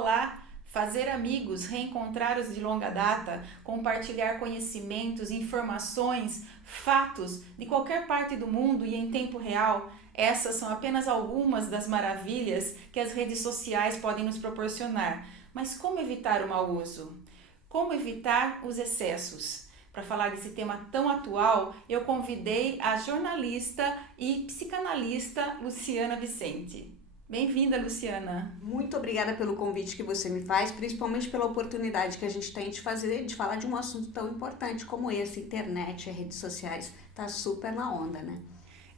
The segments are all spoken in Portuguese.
Olá! Fazer amigos, reencontrar os de longa data, compartilhar conhecimentos, informações, fatos de qualquer parte do mundo e em tempo real, essas são apenas algumas das maravilhas que as redes sociais podem nos proporcionar. Mas como evitar o mau uso? Como evitar os excessos? Para falar desse tema tão atual, eu convidei a jornalista e psicanalista Luciana Vicente. Bem-vinda, Luciana. Muito obrigada pelo convite que você me faz, principalmente pela oportunidade que a gente tem de falar de um assunto tão importante como esse, internet e redes sociais. Tá super na onda, né?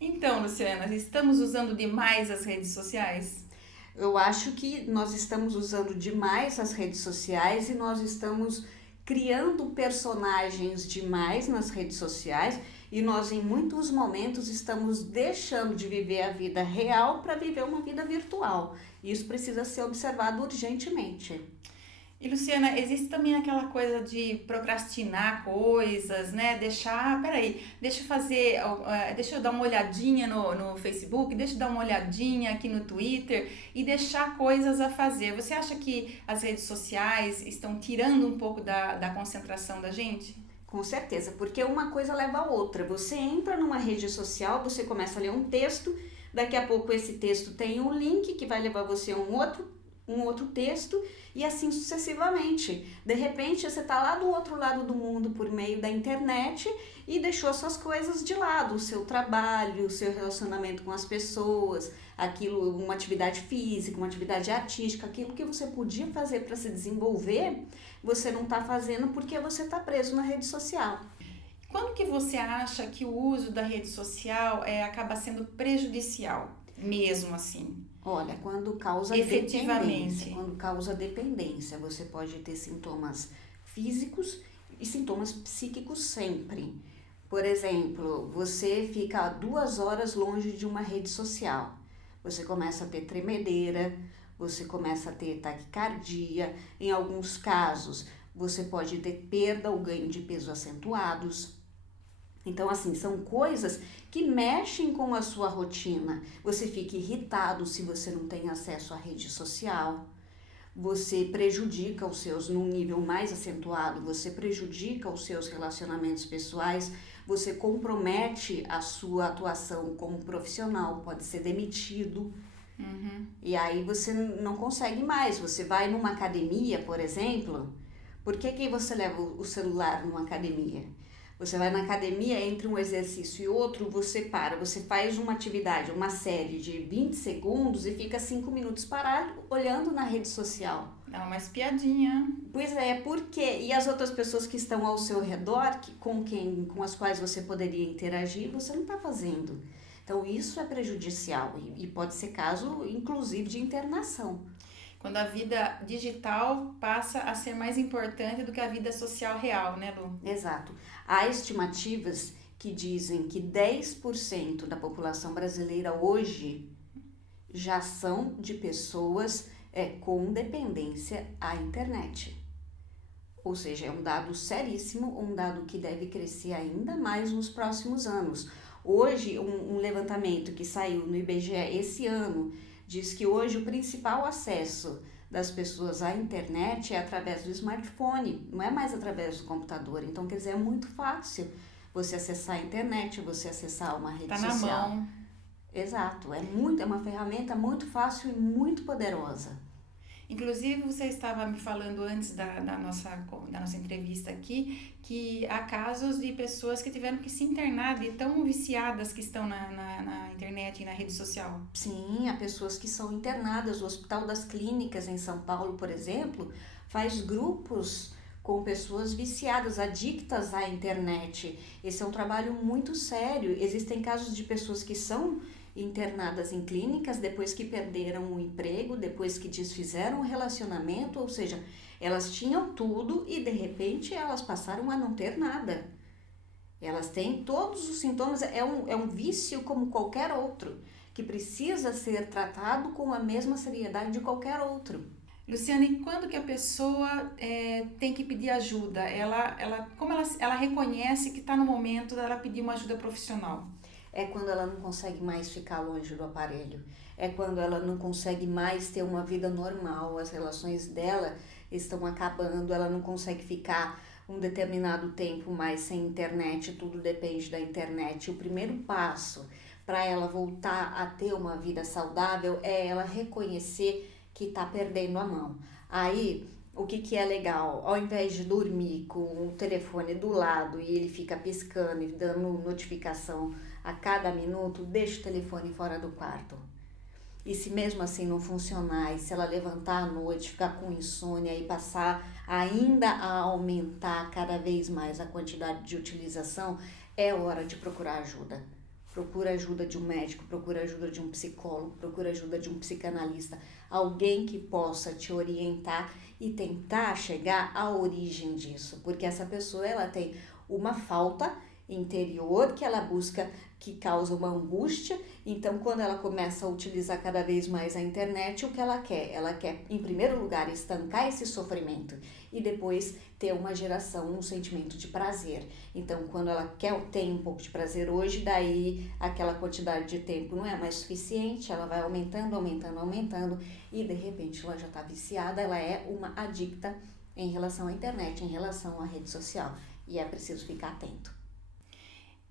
Então, Luciana, estamos usando demais as redes sociais? Eu acho que nós estamos usando demais as redes sociais e nós estamos criando personagens demais nas redes sociais e nós em muitos momentos estamos deixando de viver a vida real para viver uma vida virtual. Isso precisa ser observado urgentemente. E Luciana, existe também aquela coisa de procrastinar coisas, né? Deixa eu fazer, deixa eu dar uma olhadinha no Facebook, deixa eu dar uma olhadinha aqui no Twitter e deixar coisas a fazer. Você acha que as redes sociais estão tirando um pouco da concentração da gente? Com certeza, porque uma coisa leva a outra. Você entra numa rede social, você começa a ler um texto, daqui a pouco esse texto tem um link que vai levar você a um outro texto e assim sucessivamente. De repente você está lá do outro lado do mundo por meio da internet e deixou suas coisas de lado, o seu trabalho, o seu relacionamento com as pessoas, aquilo, uma atividade física, uma atividade artística, aquilo que você podia fazer para se desenvolver, você não está fazendo porque você está preso na rede social. Quando que você acha que o uso da rede social acaba sendo prejudicial, mesmo assim? Olha, quando causa Efetivamente. dependência, você pode ter sintomas físicos e sintomas psíquicos sempre. Por exemplo, você fica 2 horas longe de uma rede social, você começa a ter tremedeira, você começa a ter taquicardia, em alguns casos você pode ter perda ou ganho de peso acentuados. Então, assim, são coisas que mexem com a sua rotina. Você fica irritado se você não tem acesso à rede social. Você prejudica os seus, num nível mais acentuado, você prejudica os seus relacionamentos pessoais, você compromete a sua atuação como profissional, pode ser demitido. E aí você não consegue mais. Você vai numa academia, por exemplo, por que você leva o celular numa academia? Você vai na academia, entre um exercício e outro, você para, você faz uma atividade, uma série de 20 segundos e fica 5 minutos parado olhando na rede social. Dá uma espiadinha. Pois é, por quê? E as outras pessoas que estão ao seu redor, com as quais você poderia interagir, você não está fazendo. Então isso é prejudicial e pode ser caso, inclusive, de internação. Quando a vida digital passa a ser mais importante do que a vida social real, né, Lu? Exato. Há estimativas que dizem que 10% da população brasileira hoje já são de pessoas com dependência à internet. Ou seja, é um dado seríssimo, um dado que deve crescer ainda mais nos próximos anos. Hoje, um levantamento que saiu no IBGE esse ano diz que hoje o principal acesso das pessoas à internet é através do smartphone, não é mais através do computador. Então, quer dizer, é muito fácil você acessar a internet, você acessar uma rede social. Tá na mão. Exato, é uma ferramenta muito fácil e muito poderosa. Inclusive, você estava me falando antes da nossa entrevista aqui que há casos de pessoas que tiveram que se internar de tão viciadas que estão na internet e na rede social. Sim, há pessoas que são internadas. O Hospital das Clínicas em São Paulo, por exemplo, faz grupos com pessoas viciadas, adictas à internet. Esse é um trabalho muito sério. Existem casos de pessoas que são internadas em clínicas depois que perderam o emprego, depois que desfizeram o relacionamento, ou seja, elas tinham tudo e de repente elas passaram a não ter nada. Elas têm todos os sintomas, é um vício como qualquer outro, que precisa ser tratado com a mesma seriedade de qualquer outro. Luciana, e quando que a pessoa tem que pedir ajuda? Como ela reconhece que está no momento dela pedir uma ajuda profissional? é quando ela não consegue mais ficar longe do aparelho, é quando ela não consegue mais ter uma vida normal, as relações dela estão acabando, ela não consegue ficar um determinado tempo mais sem internet, tudo depende da internet. O primeiro passo para ela voltar a ter uma vida saudável é ela reconhecer que está perdendo a mão. Aí, o que é legal? Ao invés de dormir com o telefone do lado e ele fica piscando e dando notificação a cada minuto, deixa o telefone fora do quarto. E se mesmo assim não funcionar, e se ela levantar à noite, ficar com insônia e passar ainda a aumentar cada vez mais a quantidade de utilização, é hora de procurar ajuda. Procura ajuda de um médico, procura ajuda de um psicólogo, procura ajuda de um psicanalista, alguém que possa te orientar e tentar chegar à origem disso, porque essa pessoa ela tem uma falta interior que ela busca, que causa uma angústia. Então quando ela começa a utilizar cada vez mais a internet, o que ela quer? Ela quer, em primeiro lugar, estancar esse sofrimento e depois ter uma geração, um sentimento de prazer. Então quando ela tem um pouco de prazer hoje, daí aquela quantidade de tempo não é mais suficiente, ela vai aumentando e de repente ela já está viciada, ela é uma adicta em relação à internet, em relação à rede social, e é preciso ficar atento.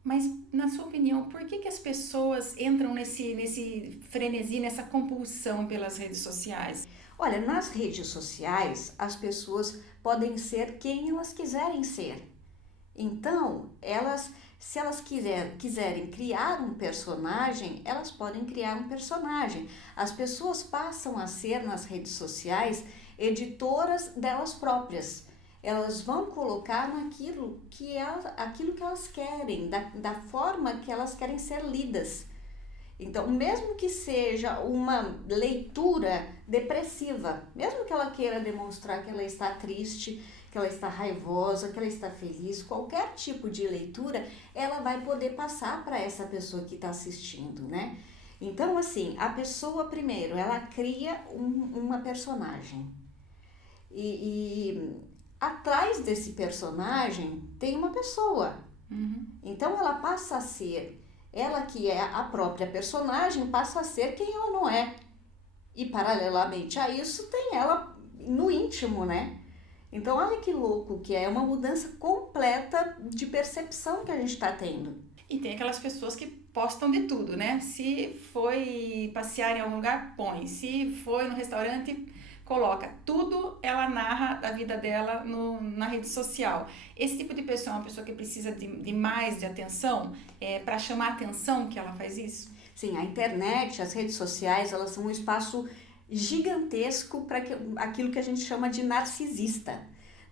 Mas, na sua opinião, por que as pessoas entram nesse frenesi, nessa compulsão pelas redes sociais? Olha, nas redes sociais, as pessoas podem ser quem elas quiserem ser. Então, se elas quiserem criar um personagem, elas podem criar um personagem. As pessoas passam a ser, nas redes sociais, editoras delas próprias. Elas vão colocar aquilo que elas querem, da forma que elas querem ser lidas. Então, mesmo que seja uma leitura depressiva, mesmo que ela queira demonstrar que ela está triste, que ela está raivosa, que ela está feliz, qualquer tipo de leitura, ela vai poder passar para essa pessoa que está assistindo, né? Então, assim, a pessoa, primeiro, ela cria uma personagem. E atrás desse personagem tem uma pessoa. Uhum. Então ela passa a ser, ela que é a própria personagem, passa a ser quem ela não é. E paralelamente a isso tem ela no íntimo, né? Então olha que louco que é uma mudança completa de percepção que a gente está tendo. E tem aquelas pessoas que postam de tudo, né? Se foi passear em algum lugar, põe. Se foi no restaurante, coloca. Tudo ela narra da vida dela na rede social. Esse tipo de pessoa é uma pessoa que precisa de mais de atenção, para chamar atenção que ela faz isso? Sim, a internet, as redes sociais, elas são um espaço gigantesco para aquilo que a gente chama de narcisista,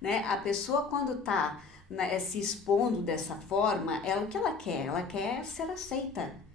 né? A pessoa quando está se expondo dessa forma, o que ela quer? Ela quer ser aceita.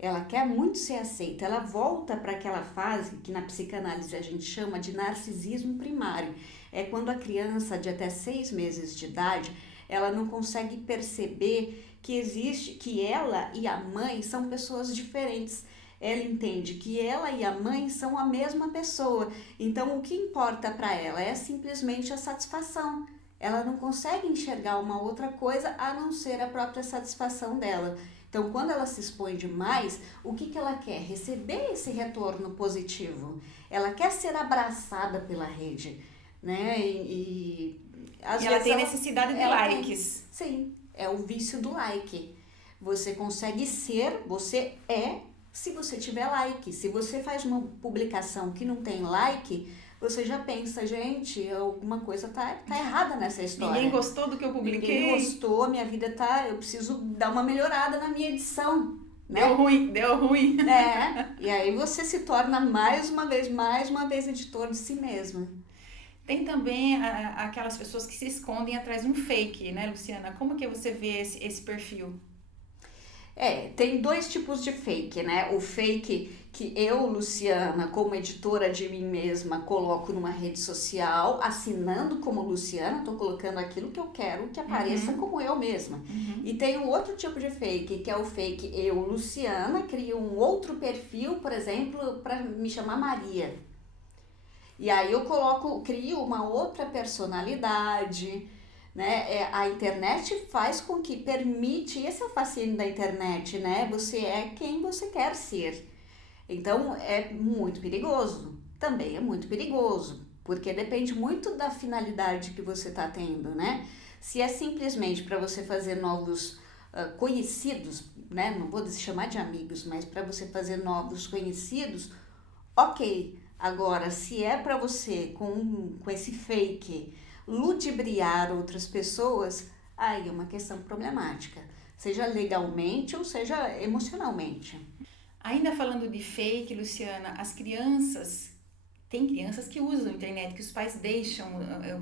Ela quer muito ser aceita, ela volta para aquela fase que na psicanálise a gente chama de narcisismo primário. É quando a criança de até 6 meses de idade, ela não consegue perceber que ela e a mãe são pessoas diferentes. Ela entende que ela e a mãe são a mesma pessoa. Então o que importa para ela é simplesmente a satisfação. Ela não consegue enxergar uma outra coisa a não ser a própria satisfação dela. Então, quando ela se expõe demais, o que ela quer? Receber esse retorno positivo. Ela quer ser abraçada pela rede, né? E ela tem necessidade de likes. Sim, é o vício do like. Você consegue ser, você é, se você tiver like. Se você faz uma publicação que não tem like, você já pensa, gente, alguma coisa tá errada nessa história. Ninguém gostou do que eu publiquei. Ninguém gostou, minha vida eu preciso dar uma melhorada na minha edição. Né? Deu ruim. E aí você se torna mais uma vez editor de si mesmo. Tem também aquelas pessoas que se escondem atrás de um fake, né, Luciana? Como que você vê esse perfil? Tem 2 tipos de fake, né? O fake que eu, Luciana, como editora de mim mesma, coloco numa rede social, assinando como Luciana, tô colocando aquilo que eu quero que apareça como eu mesma. E tem um outro tipo de fake, que é o fake eu, Luciana, crio um outro perfil, por exemplo, para me chamar Maria. E aí eu crio uma outra personalidade, né? A internet faz com que permite, esse é o fascínio da internet, né? Você é quem você quer ser. Então é muito perigoso, também é muito perigoso, porque depende muito da finalidade que você está tendo, né? Se é simplesmente para você fazer novos conhecidos, né? Não vou chamar de amigos, mas para você fazer novos conhecidos, ok. Agora, se é para você com esse fake ludibriar outras pessoas, aí é uma questão problemática, seja legalmente ou seja emocionalmente. Ainda falando de fake, Luciana, as crianças, tem crianças que usam a internet, que os pais deixam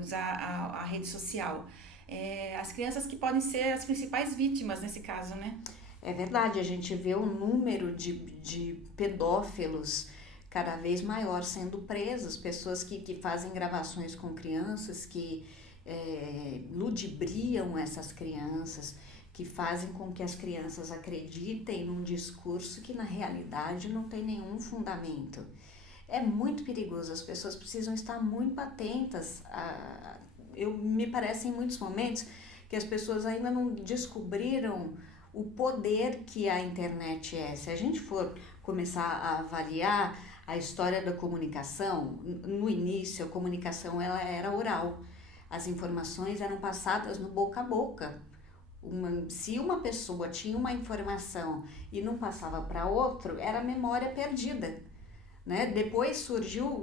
usar a rede social. As crianças que podem ser as principais vítimas nesse caso, né? É verdade, a gente vê o número de pedófilos cada vez maior sendo presos, pessoas que fazem gravações com crianças, que ludibriam essas crianças, que fazem com que as crianças acreditem num discurso que na realidade não tem nenhum fundamento. É muito perigoso, as pessoas precisam estar muito atentas. Me parece em muitos momentos que as pessoas ainda não descobriram o poder que a internet é. Se a gente for começar a avaliar a história da comunicação, no início a comunicação ela era oral, as informações eram passadas no boca a boca. Se uma pessoa tinha uma informação e não passava para outro, era memória perdida, né? Depois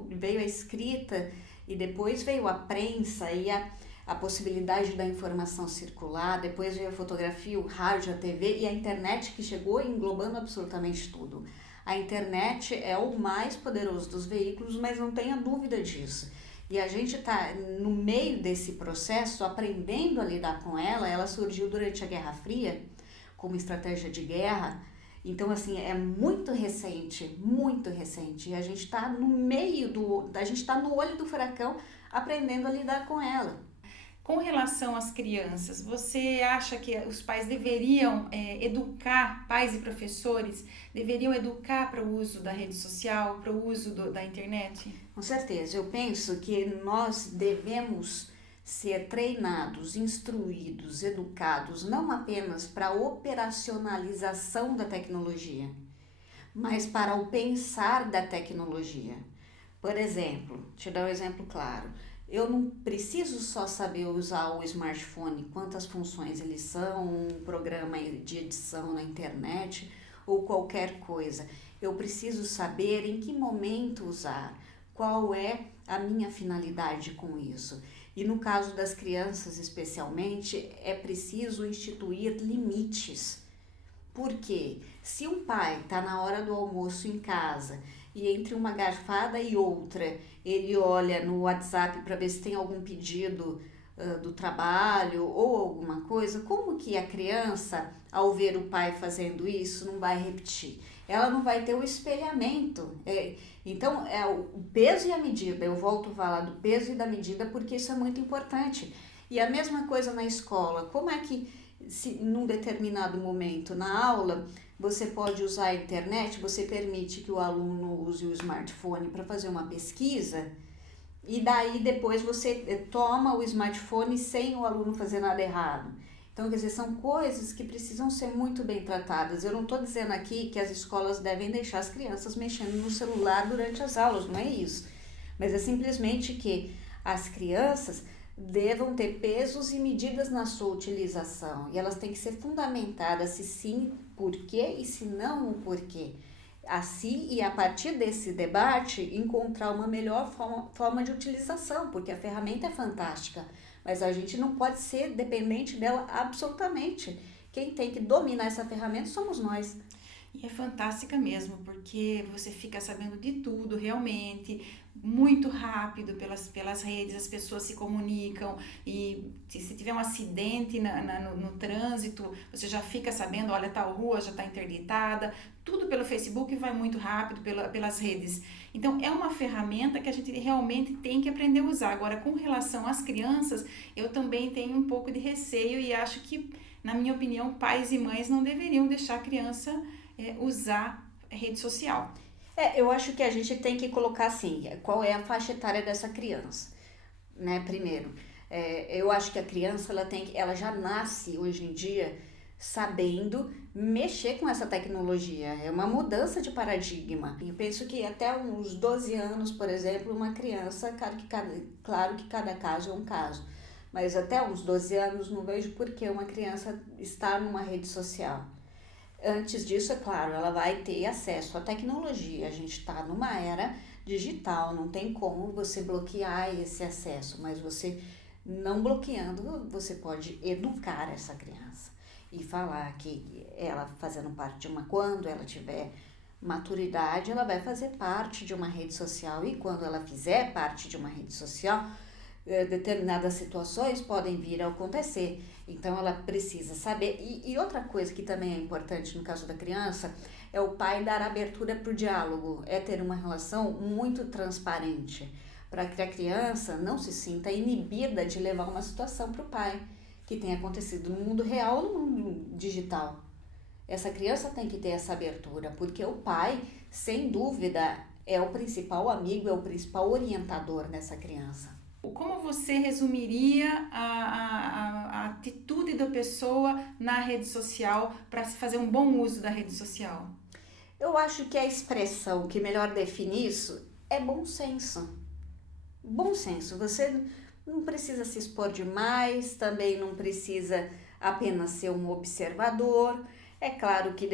veio a escrita e depois veio a prensa e a possibilidade da informação circular, depois veio a fotografia, o rádio, a TV e a internet que chegou englobando absolutamente tudo. A internet é o mais poderoso dos veículos, mas não tenha dúvida disso. E a gente está no meio desse processo, aprendendo a lidar com ela. Ela surgiu durante a Guerra Fria, como estratégia de guerra. Então, assim, é muito recente, muito recente. E a gente está a gente está no olho do furacão, aprendendo a lidar com ela. Com relação às crianças, você acha que os pais deveriam educar, pais e professores, deveriam educar para o uso da rede social, para o uso da internet? Com certeza, eu penso que nós devemos ser treinados, instruídos, educados, não apenas para a operacionalização da tecnologia, mas para o pensar da tecnologia. Por exemplo, te dar um exemplo claro. Eu não preciso só saber usar o smartphone, quantas funções eles são, um programa de edição na internet ou qualquer coisa. Eu preciso saber em que momento usar, qual é a minha finalidade com isso. E no caso das crianças especialmente, é preciso instituir limites. Porque se um pai está na hora do almoço em casa e entre uma garfada e outra, ele olha no WhatsApp para ver se tem algum pedido do trabalho ou alguma coisa, como que a criança, ao ver o pai fazendo isso, não vai repetir? Ela não vai ter o espelhamento. Então, o peso e a medida. Eu volto a falar do peso e da medida porque isso é muito importante. E a mesma coisa na escola. Como é que, se num determinado momento na aula, você pode usar a internet, você permite que o aluno use o smartphone para fazer uma pesquisa e daí depois você toma o smartphone sem o aluno fazer nada errado. Então, quer dizer, são coisas que precisam ser muito bem tratadas. Eu não estou dizendo aqui que as escolas devem deixar as crianças mexendo no celular durante as aulas, não é isso. Mas é simplesmente que as crianças devam ter pesos e medidas na sua utilização. E elas têm que ser fundamentadas se sim, por quê e se não, o porquê. Assim, e a partir desse debate, encontrar uma melhor forma de utilização, porque a ferramenta é fantástica. Mas a gente não pode ser dependente dela absolutamente. Quem tem que dominar essa ferramenta somos nós. E é fantástica mesmo, porque você fica sabendo de tudo realmente, muito rápido pelas redes, as pessoas se comunicam e se tiver um acidente no trânsito, você já fica sabendo, olha, tal rua já está interditada, tudo pelo Facebook vai muito rápido pelas redes. Então, é uma ferramenta que a gente realmente tem que aprender a usar. Agora, com relação às crianças, eu também tenho um pouco de receio e acho que, na minha opinião, pais e mães não deveriam deixar a criança usar rede social. Eu acho que a gente tem que colocar assim, qual é a faixa etária dessa criança, né? Primeiro, Eu acho que a criança ela já nasce hoje em dia sabendo mexer com essa tecnologia. É uma mudança de paradigma. Eu penso que até uns 12 anos, por exemplo, uma criança, claro que cada caso é um caso, mas até uns 12 anos não vejo por que uma criança está numa rede social. Antes disso, é claro, ela vai ter acesso à tecnologia. A gente está numa era digital, não tem como você bloquear esse acesso, mas você não bloqueando, você pode educar essa criança e falar que ela fazendo parte quando ela tiver maturidade, ela vai fazer parte de uma rede social, e quando ela fizer parte de uma rede social, determinadas situações podem vir a acontecer. Então ela precisa saber. E outra coisa que também é importante no caso da criança é o pai dar abertura para o diálogo, é ter uma relação muito transparente, para que a criança não se sinta inibida de levar uma situação para o pai, que tem acontecido no mundo real ou no mundo digital. Essa criança tem que ter essa abertura, porque o pai, sem dúvida, é o principal amigo, é o principal orientador dessa criança. Como você resumiria a atitude da pessoa na rede social para se fazer um bom uso da rede social? Eu acho que a expressão que melhor define isso é bom senso. Bom senso, você não precisa se expor demais, também não precisa apenas ser um observador. É claro que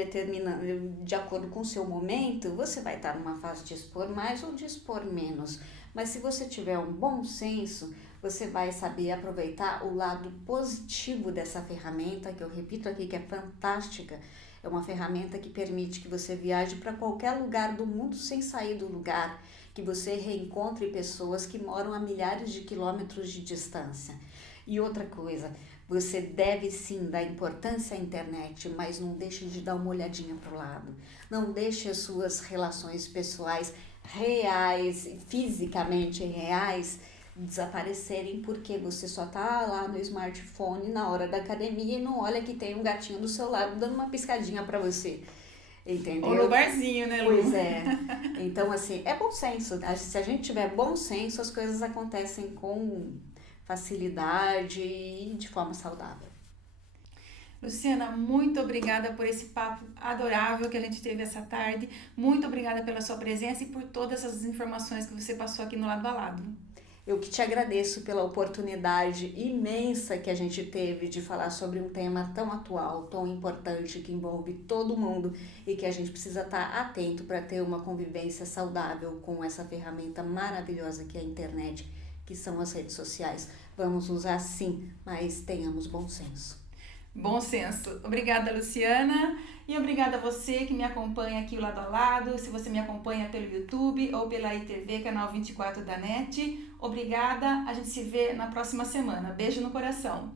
de acordo com o seu momento, você vai estar numa fase de expor mais ou de expor menos. Mas se você tiver um bom senso, você vai saber aproveitar o lado positivo dessa ferramenta, que eu repito aqui que é fantástica. É uma ferramenta que permite que você viaje para qualquer lugar do mundo sem sair do lugar, que você reencontre pessoas que moram a milhares de quilômetros de distância. E outra coisa, você deve sim dar importância à internet, mas não deixe de dar uma olhadinha para o lado. Não deixe as suas relações pessoais reais, fisicamente reais, desaparecerem porque você só tá lá no smartphone na hora da academia e não olha que tem um gatinho do seu lado dando uma piscadinha para você. Entendeu? Ou no barzinho, né, Lu? Pois é. Então, assim, é bom senso. Se a gente tiver bom senso, as coisas acontecem com facilidade e de forma saudável. Luciana, muito obrigada por esse papo adorável que a gente teve essa tarde. Muito obrigada pela sua presença e por todas as informações que você passou aqui no Lado a Lado. Eu que te agradeço pela oportunidade imensa que a gente teve de falar sobre um tema tão atual, tão importante, que envolve todo mundo e que a gente precisa estar atento para ter uma convivência saudável com essa ferramenta maravilhosa que é a internet, que são as redes sociais. Vamos usar sim, mas tenhamos bom senso. Bom senso. Obrigada, Luciana. E obrigada a você que me acompanha aqui o Lado a Lado. Se você me acompanha pelo YouTube ou pela ITV, canal 24 da NET. Obrigada. A gente se vê na próxima semana. Beijo no coração.